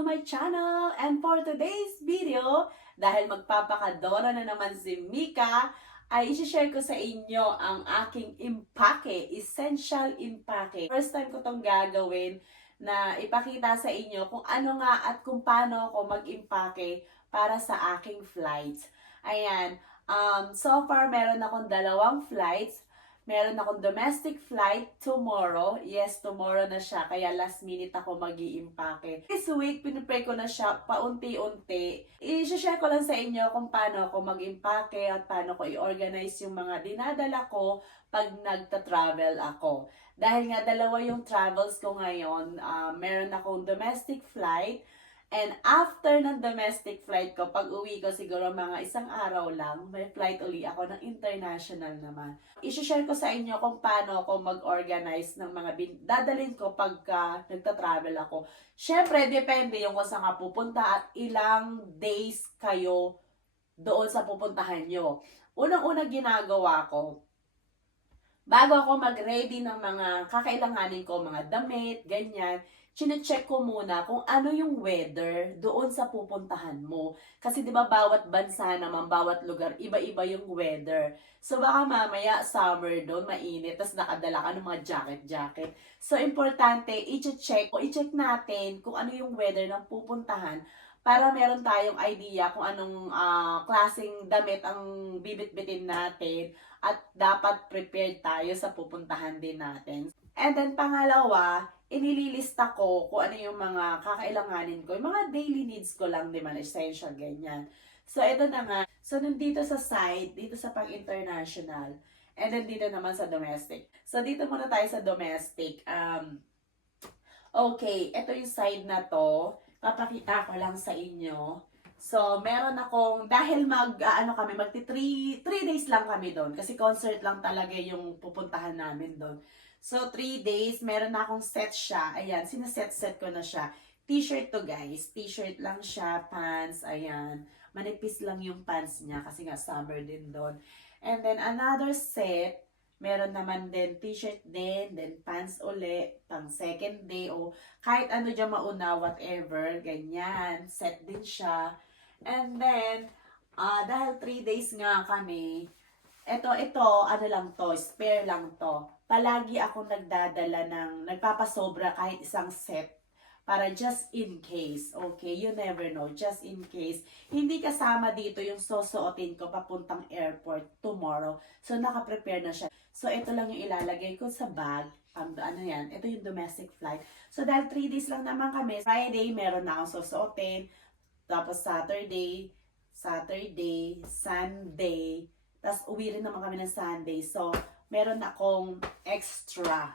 to my channel! And for today's video, dahil magpapakadora na naman si Mika, ay isi-share ko sa inyo ang aking impake, essential impake. First time ko tong gagawin na ipakita sa inyo kung ano nga at kung paano ako mag-impake para sa aking flights. Ayan, so far meron akong 2 flights. Meron akong domestic flight tomorrow. Yes, tomorrow na siya. Kaya last minute ako mag-iimpake. This week, pinipray ko na siya paunti-unti. I-share ko lang sa inyo kung paano ako mag-impake at paano ko i-organize yung mga dinadala ko pag nagta-travel ako. Dahil nga 2 yung travels ko ngayon. Meron akong domestic flight. And after ng domestic flight ko, pag uwi ko siguro mga 1 araw lang, may flight uli ako ng international naman. I-share ko sa inyo kung paano ako mag-organize ng mga dadalhin ko pagka nagta-travel ako. Syempre, depende yung kung saan ka pupunta at ilang days kayo doon sa pupuntahan nyo. Unang-unang ginagawa ko, bago ako mag-ready ng mga kakailanganin ko, mga damit, ganyan, chine-check ko muna kung ano yung weather doon sa pupuntahan mo. Kasi 'di ba bawat bansa naman, bawat lugar, iba-iba yung weather. So baka mamaya summer doon, mainit, tapos nakadala ka ng mga jacket. So importante, i-check natin kung ano yung weather ng pupuntahan para meron tayong idea kung anong klaseng damit ang bibit-bitin natin at dapat prepared tayo sa pupuntahan din natin. And then pangalawa, inililista ko kung ano yung mga kakailanganin ko. Yung mga daily needs ko lang, di man, essential, ganyan. So, ito na nga. So, nandito sa side, dito sa pang-international, and then dito naman sa domestic. So, dito muna tayo sa domestic. Okay, ito yung side na to. Papakita ko lang sa inyo. So, meron akong, dahil magti 3 days lang kami doon. Kasi concert lang talaga yung pupuntahan namin doon. So, 3 days, meron na akong set siya. Ayan, sinaset ko na siya. T-shirt to guys. T-shirt lang siya, pants, ayan. Manipis lang yung pants niya kasi nga summer din doon. And then, another set, meron naman din t-shirt din, then pants uli, pang second day, o kahit ano dyan mauna, whatever, ganyan. Set din siya. And then, dahil 3 days nga kami, ito, ano lang to, spare lang to. Palagi akong nagpapasobra kahit isang set para just in case. Okay, you never know, just in case. Hindi kasama dito yung susuotin ko papuntang airport tomorrow. So, nakaprepare na siya. So, ito lang yung ilalagay ko sa bag. Ano yan, ito yung domestic flight. So, dahil 3 days lang naman kami, Friday, meron na akong susuotin. Tapos, Saturday, Sunday, tapos uwi rin naman kami ng Sunday. So, meron akong extra.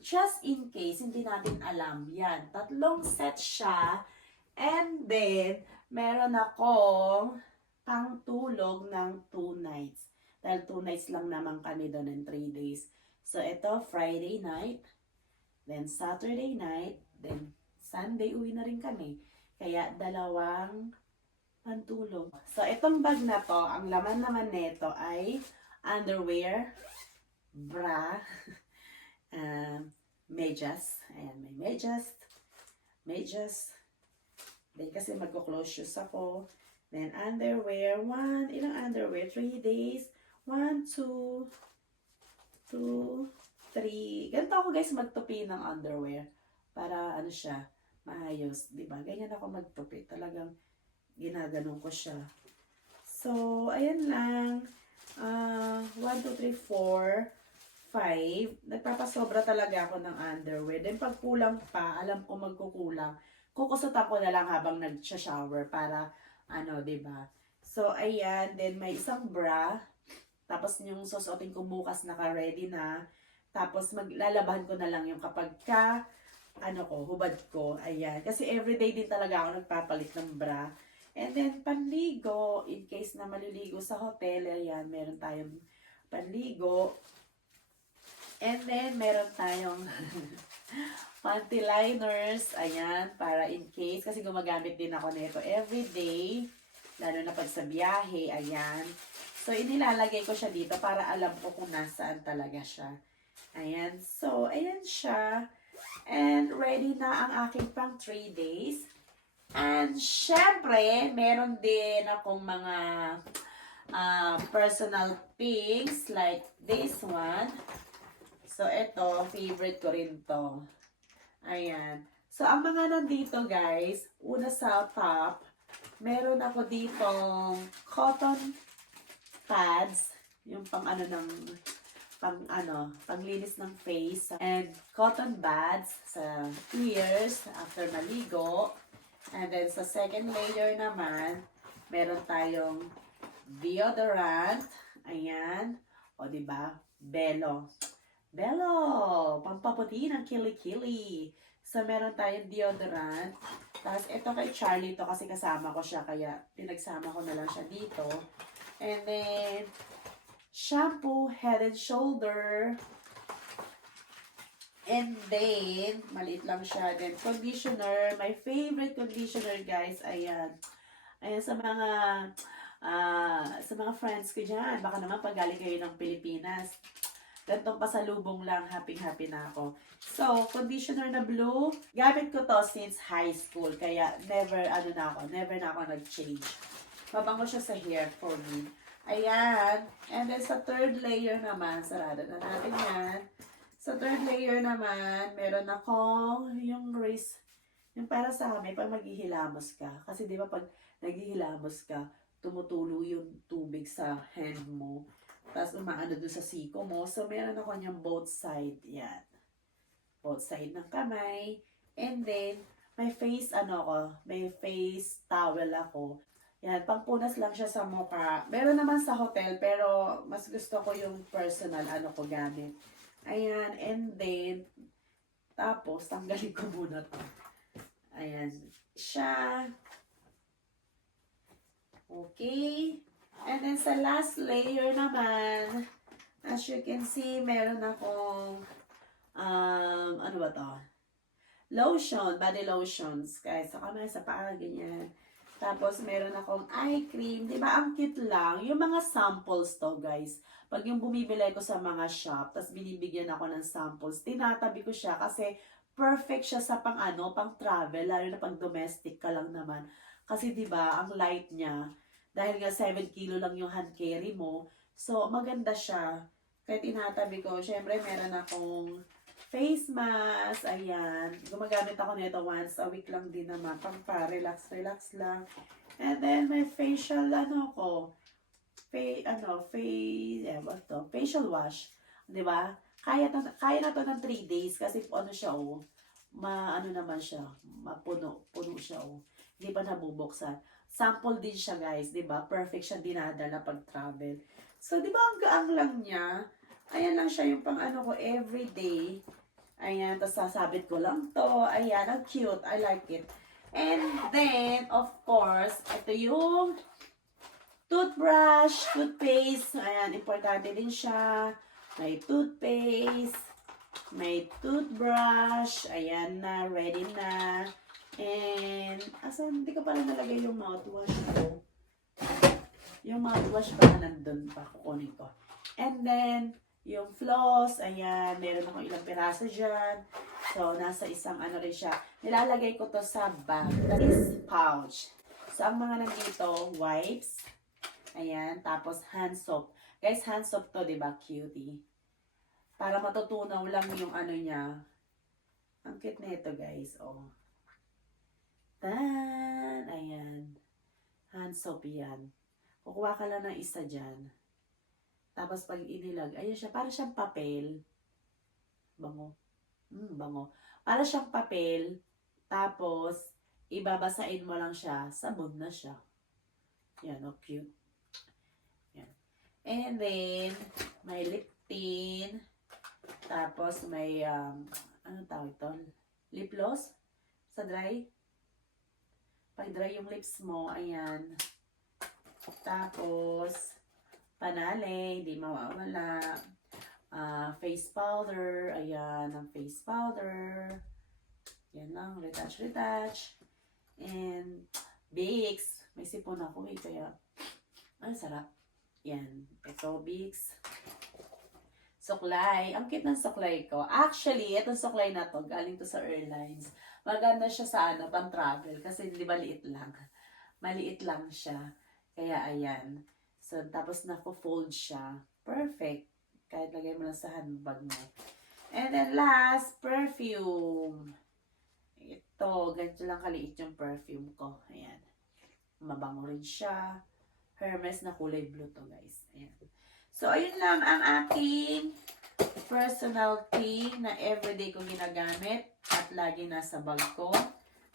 Just in case, hindi natin alam. Yan, 3 set siya. And then, meron akong pangtulog ng 2 nights. Dahil 2 nights lang naman kami doon in 3 days. So, ito, Friday night. Then, Saturday night. Then, Sunday, uwi na rin kami. Kaya, 2 pantulog. So, itong bag na to, ang laman naman nito ay underwear, bra, medyas. Ayan, may medyas. Then, kasi magko-close shoes ako. Then, underwear, ilang underwear? 3 days. 1, 2, 3. Ganito ako guys magtupi ng underwear. Para, siya, maayos. Diba? Ganyan ako magtupi. Talagang, ginaganon ko siya. So, ayan lang. 1, 2, 3, 4, 5. Nagpapasobra talaga ako ng underwear. Then, pag kulang pa, alam ko magkukulang. Kukusutan ko na lang habang nag-shower para, diba? So, ayan. Then, may isang bra. Tapos, yung susuotin ko bukas naka-ready na. Tapos, maglalabahan ko na lang yung kapag hubad ko. Ayan. Kasi everyday din talaga ako nagpapalit ng bra. And then, panligo, in case na maliligo sa hotel, ayan, meron tayong panligo. And then, meron tayong panty liners, ayan, para in case, kasi gumagamit din ako nito everyday, lalo na pag sa biyahe, ayan. So, inilalagay ko siya dito para alam ko kung nasaan talaga siya. Ayan, so, ayan siya. And ready na ang aking pang 3 days. And syempre, meron din akong mga personal things like this one. So, ito, favorite ko rin to. Ayan. So, ang mga nandito guys, una sa top, meron ako ditong cotton pads, yung panglinis ng face, and cotton buds sa ears after maligo. And then sa second layer naman, meron tayong deodorant. Ayan. O, diba? Belo. Belo! Pampaputi ng kilikili. So, meron tayong deodorant. Tapos, ito kay Charlie to kasi kasama ko siya. Kaya, pinagsama ko na lang siya dito. And then, shampoo, Head and Shoulder. And then, maliit lang siya. Then, conditioner. My favorite conditioner, guys. Ayan. Ayan, sa mga friends ko dyan. Baka naman pag galing kayo ng Pilipinas. Gantong pasalubong lang. Happy-happy na ako. So, conditioner na blue. Gamit ko to since high school. Kaya, never na ako nag-change. Mabango siya sa hair for me. Ayan. And then, sa third layer naman, sarado na natin yan. Sa third layer naman, meron akong yung wrist, yung para sa amin, pag maghihilamos ka. Kasi di ba pag naghihilamos ka, tumutulo yung tubig sa hand mo. Tapos umaano doon sa siko mo. So, meron ako niyang both side. Yan. Both side ng kamay. And then, may face towel ako. Yan, pangpunas lang siya sa mukha. Meron naman sa hotel, pero mas gusto ko yung personal, gamit. Ayan, and then, tapos, tanggalin ko muna to. Ayan, siya. Okay. And then, sa last layer naman, as you can see, meron akong, ano ba to? Lotion, body lotions. Guys, sa kamay, sa paa, ganyan. Tapos, meron akong eye cream. Diba, ang cute lang. Yung mga samples to, guys. Pag yung bumibili ko sa mga shop, tapos binibigyan ako ng samples, tinatabi ko siya kasi perfect siya sa pang travel, lalo na pag domestic ka lang naman. Kasi 'di ba, ang light niya, dahil nga 7 kilo lang yung hand carry mo, so maganda siya. Kaya tinatabi ko, syempre meron akong face mask, ayan. Gumagamit ako nito once a week lang din naman, pang relax lang. And then may facial facial wash, 'di ba? Kaya na to ng 3 days kasi siya naman siya, puno siya Hindi pa nabubuksan. Sample din siya, guys, 'di ba? Perfect siya dinadala pag travel. So, 'di ba ang gaang lang niya? Ayan lang siya yung pang ko everyday. Ayan, tapos sasabit ko lang to. Ayan, ang cute. I like it. And then, of course, ito yung toothbrush, toothpaste, ayan, importante din siya. May toothpaste, may toothbrush, ayan na, ready na. And, hindi ko pala nalagay yung mouthwash ko. Yung mouthwash pa nandun pa, kukunin ko. And then, yung floss, ayan, meron akong ilang piraso dyan. So, nasa isang rin siya. Nilalagay ko to sa bag. This pouch. So, ang mga nandito, wipes, ayan, tapos hand soap. Guys, hand soap to, diba? Cutie. Para matutunaw lang yung niya. Ang cute nito, guys. Oh. Tan! Ayan. Hand soap yan. Kukuha ka lang ng isa dyan. Tapos pag inilag, ayan siya. Para siyang papel. Bango. Bango. Para siyang papel. Tapos, ibabasain mo lang siya. Sabon na siya. Yan, oh, cute. And then, may lip tint. Tapos, may, anong tawag ito? Lip gloss? Sa dry? Pag dry yung lips mo, ayan. Tapos, panale, hindi mawawala. Face powder, ayan, ang face powder. Yan lang, retouch. And, Vicks. May sipon ako kaya, sarap. Yan. Ito, Vicks. suklay. Ang cute ng suklay ko. Actually, itong suklay na to, galing to sa Airlines. Maganda siya sa pang-travel. Kasi di ba liit lang. Maliit lang siya. Kaya ayan. So, tapos na-fold siya. Perfect. Kahit lagay mo lang sa handbag mo. And then last, perfume. Ito, ganito lang kaliit yung perfume ko. Ayan. Mabango rin siya. Hermes na kulay blue to, guys. Ayan. So, ayun lang ang aking personal thing na everyday ko ginagamit at lagi nasa bag ko.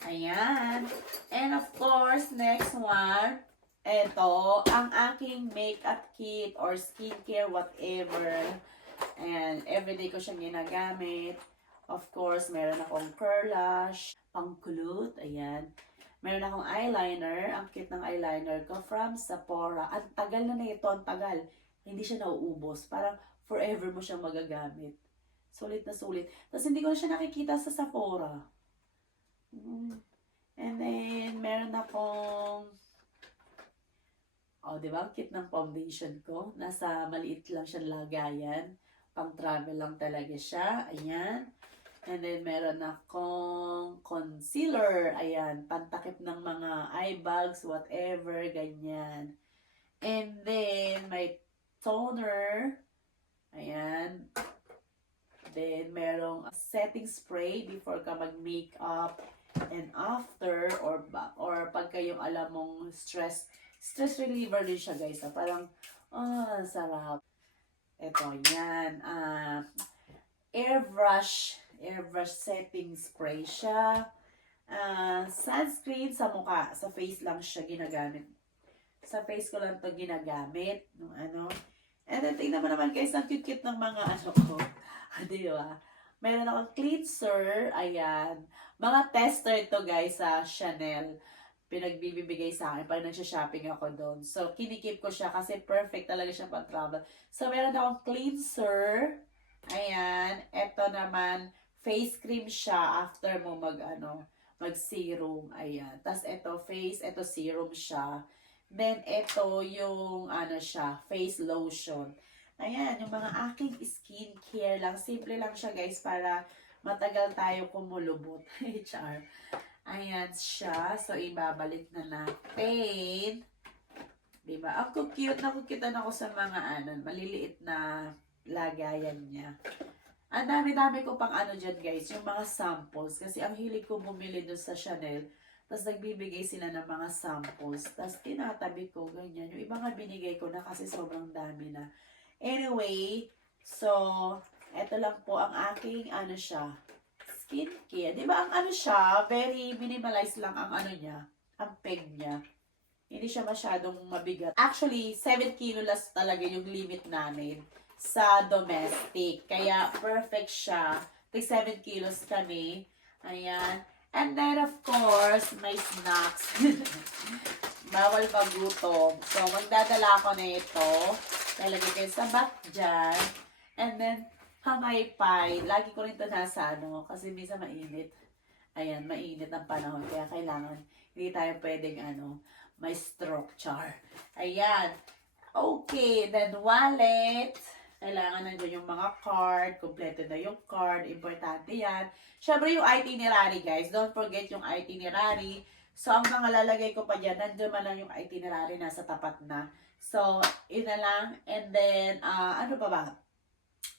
Ayan. And of course, next one, ito, ang aking makeup kit or skincare, whatever. Ayan, everyday ko siyang ginagamit. Of course, meron akong curl lash, pangkulot, ayan. Meron akong eyeliner, ang cute ng eyeliner ko from Sephora. Ang tagal na ito, ang tagal. Hindi siya nauubos. Parang forever mo siyang magagamit. Sulit na sulit. Tapos hindi ko na siya nakikita sa Sephora. And then, meron akong, oh, di ba? Ang cute ng foundation ko. Nasa maliit lang siyang lagayan. Pang travel lang talaga siya. Ayan. And then, meron akong concealer. Ayan. Pantakip ng mga eye bags, whatever. Ganyan. And then, may toner. Ayan. Then, merong setting spray before ka mag-makeup and after or pag kayong alam mong stress reliever din siya, guys. So, parang, sarap. Ito, yan. Airbrush setting spray siya. Sunscreen sa mukha. Sa face lang siya ginagamit. Sa face ko lang to ginagamit. And then, tingnan mo naman, guys, ang cute-cute ng mga ko. Di ba? Meron akong cleanser. Ayan. Mga tester to, guys, sa Chanel. Pinagbibigay sa akin pag nagsha-shopping ako doon. So, kinikip ko siya kasi perfect talaga siya pang travel. So, meron akong cleanser. Ayan. Ito naman, face cream siya after mo mag-serum. Ayan. Tapos, ito serum siya. Then, ito yung, face lotion. Ayan, yung mga aking skincare lang. Simple lang siya, guys, para matagal tayo kumulubot. HR. Ayan siya. So, ibabalik na natin. Diba? Ang cute. Nakukitan ako sa mga maliliit na lagayan niya. Ang dami-dami ko pang dyan, guys. Yung mga samples. Kasi ang hilig ko bumili dun sa Chanel. Tapos nagbibigay sila ng mga samples. Tapos tinatabi ko, ganyan. Yung iba nga binigay ko na kasi sobrang dami na. Anyway, so, eto lang po ang aking, skincare. Di ba ang siya, very minimalized lang ang niya, ang peg niya. Hindi siya masyadong mabigat. Actually, 7 kilos talaga yung limit namin sa domestic. Kaya, perfect siya. Tig 7 kilos kami. Ayan. And then, of course, may snacks. Bawal magutom. So, magdadala ako na ito. Lalagay kayo sa bag dyan. And then, Hamaypay. Lagi ko rin ito nasa kasi minsan mainit. Ayan, mainit ang panahon. Kaya kailangan, hindi tayo pwedeng may stroke char. Ayan. Okay, then wallet. Kailangan nandiyan yung mga card. Kompleto na yung card. Importante yan. Syempre yung itinerary, guys. Don't forget yung itinerary. So, ang mga lalagay ko pa dyan, nandiyan man lang yung itinerary, nasa tapat na. So, yun na lang. And then, ano pa ba?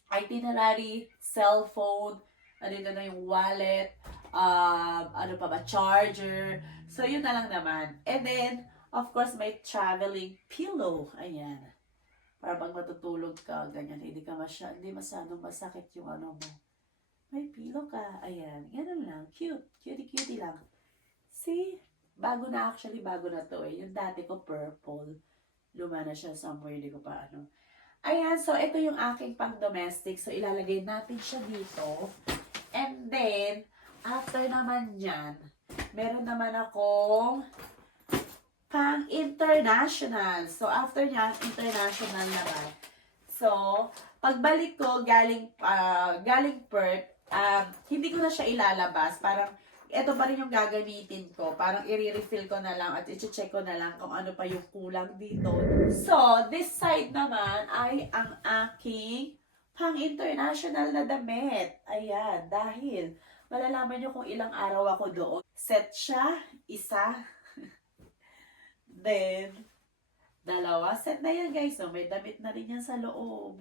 Itinerary, cellphone, andito na yung wallet, ano pa ba? Charger. So, yun na lang naman. And then, of course, may traveling pillow. Ayan. Para pag matutulog ka, ganyan, hindi masyadong masakit yung mo. May pillow ka. Ayan. Ganun lang. Cute. Cutie lang. See? Bago na to eh. Yung dati ko purple. Luma na siya somewhere, hindi ko pa Ayan, so ito yung aking pang-domestic. So, ilalagay natin siya dito. And then, after naman yan, meron naman akong pang-international. So, after yan, international naman. So, pagbalik ko galing Perth, hindi ko na siya ilalabas. Parang, ito pa rin yung gagamitin ko. Parang i-refill ko na lang at i-check ko na lang kung ano pa yung kulang dito. So, this side naman ay ang aking pang-international na damit. Ayan, dahil malalaman nyo kung ilang araw ako doon. Set siya, isa, then, dalawa. Set na yan guys. So, may damit na rin yan sa loob.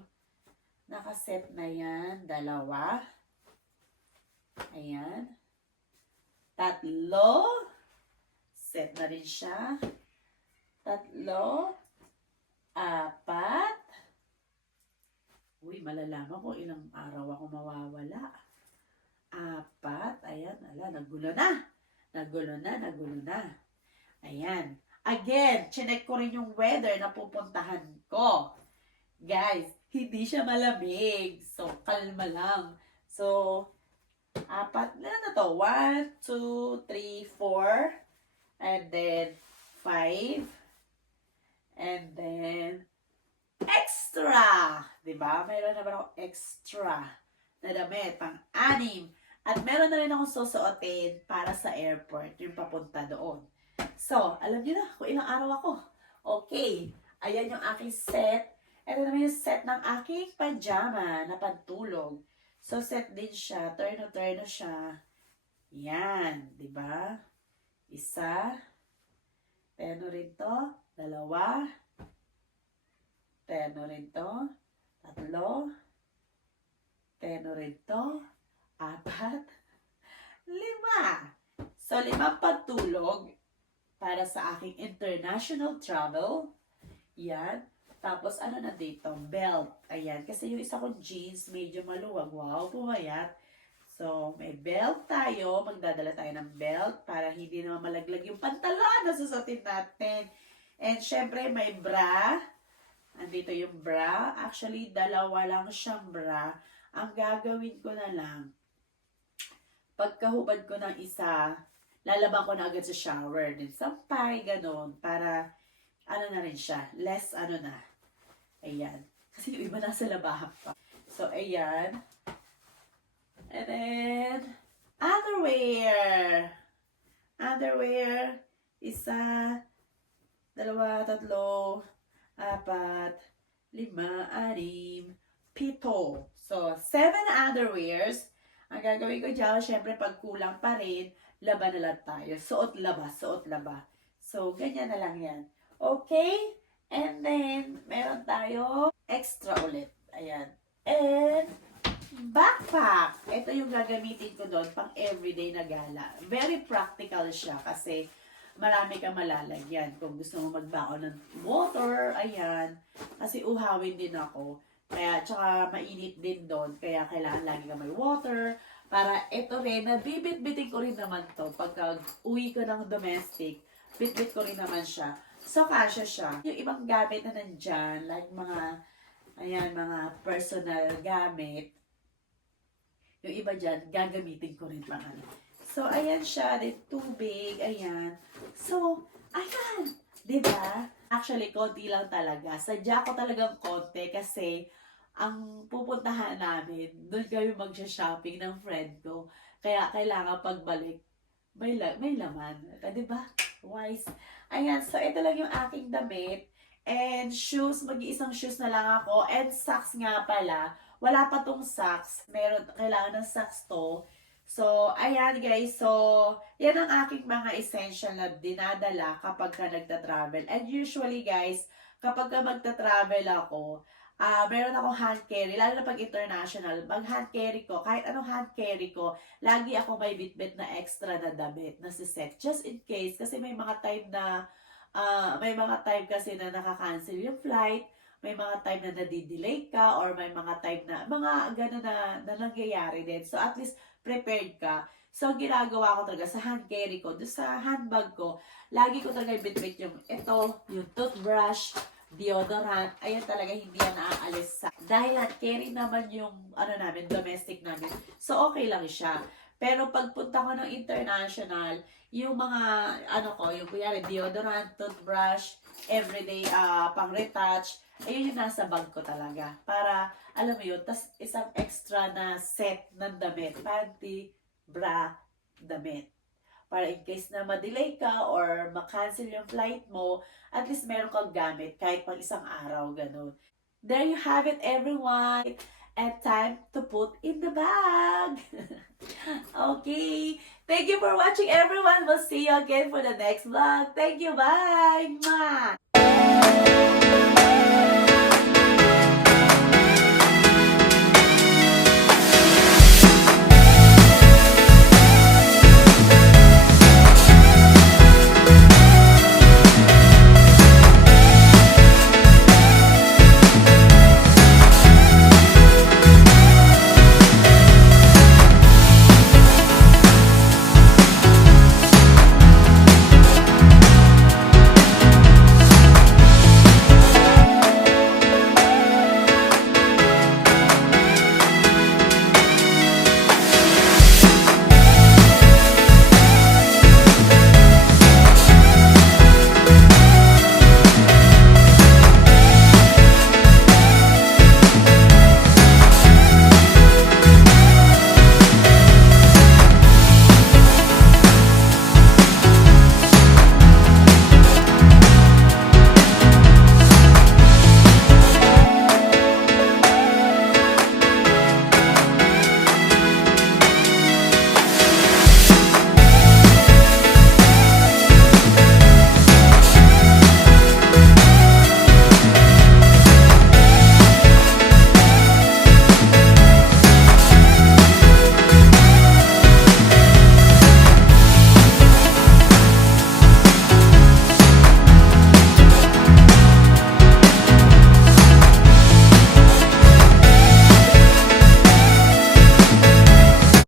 Nakaset na yan. Dalawa. Ayan. Tatlo. Set na rin siya. Tatlo. Apat. Uy, malalaman ko ilang araw ako mawawala. Apat. Ayan. Ala, nagulo na. Nagulo na. Ayan. Again, chinek ko rin yung weather na pupuntahan ko. Guys, hindi siya malamig. So, kalma lang. So, apat na to. 1, 2, 3, 4. And then, 5. And then, extra. Diba? Mayroon naman ako extra na damit. Pang-anim. At meron na rin akong susuotin para sa airport. Yung papunta doon. So, alam niyo na kung ilang araw ako. Okay. Ayan yung aking set. Ito naman yung set ng aking pajama na pantulog. So, set din siya. Turno siya. Yan. Diba? Isa. Terno rin to. Dalawa. Terno rin to. Tatlo. Terno rin to. Apat. 5. So, 5 pantulog para sa aking international travel. Yan. Tapos, ano na dito? Belt. Ayan. Kasi yung isa kong jeans, medyo maluwag. Wow, pumayat. So, may belt tayo. Magdadala tayo ng belt para hindi naman malaglag yung pantalon na susutin natin. And, syempre, may bra. Andito yung bra. Actually, 2 lang siyang bra. Ang gagawin ko na lang, pagkahubad ko ng isa, lalaban ko na agad sa shower. Then, sampay, ganon. Para, ano na rin siya. Less, ano na. Ayan. Kasi yung iba nasa labahan pa. So, ayan. And then, underwear. Underwear. 1, 2, 3, 4, 5, 6, 7, 8. So, 7 underwears. Ang gagawin ko dyan, syempre pag kulang pa rin, laban na lang tayo. Suot laba. So, ganyan na lang yan. Okay? And then, meron tayo extra ulit. Ayan. And, backpack. Ito yung gagamitin ko doon pang everyday na gala. Very practical siya kasi marami kang malalagyan. Kung gusto mo magbako ng water, ayan. Kasi uhawin din ako. Kaya, tsaka mainit din doon. Kaya kailangan lagi ka may water. Para ito rin, nabibit-bitin ko rin naman to. Pagka uwi ko ng domestic, bit-bit ko rin naman siya. So, kasya siya. Yung ibang gamit na nandyan, like mga, ayan, mga personal gamit, yung iba dyan, gagamitin ko rin pang ano. So, ayan siya, din tubig, ayan. So, ayan, diba? Actually, konti lang talaga. Sadya ko talagang konti kasi ang pupuntahan namin, doon kami magsha-shopping ng friend ko. Kaya kailangan pagbalik, may laman. Diba? Wise. Ayan, so ito lang yung aking damit. And shoes, mag-iisang shoes na lang ako. And socks nga pala. Wala pa tong socks. Kailangan ng socks to. So, ayan guys. So, yan ang aking mga essential na dinadala kapag ka nagta-travel. And usually guys, kapag ka magta-travel ako, meron akong hand carry, lalo na pag international, mag-hand carry ko, kahit anong hand carry ko, lagi ako may bit-bit na extra na damit na si-set. Just in case, kasi may mga time kasi na nakaka-cancel yung flight, may mga time na nadidelay ka, or may mga time na, mga gano'n na nangyayari din. So, at least, prepared ka. So, ginagawa ko talaga sa hand carry ko, doon sa handbag ko, lagi ko talaga bit-bit yung yung toothbrush, deodorant, ayan talaga hindi yan naaalis sa. Dahil hand carry naman yung domestic namin. So okay lang siya. Pero pagpunta ko ng international, yung mga yung kunyari deodorant, toothbrush, everyday pang retouch, ayun yung nasa bag ko talaga. Para alam mo yun, tas isang extra na set ng damit, panty, bra, damit. Para in case na ma-delay ka or ma-cancel yung flight mo, at least meron kang gamit kahit pang isang araw, ganun. There you have it, everyone. and time to put in the bag. Okay. Thank you for watching, everyone. We'll see you again for the next vlog. Thank you. Bye. Mwah.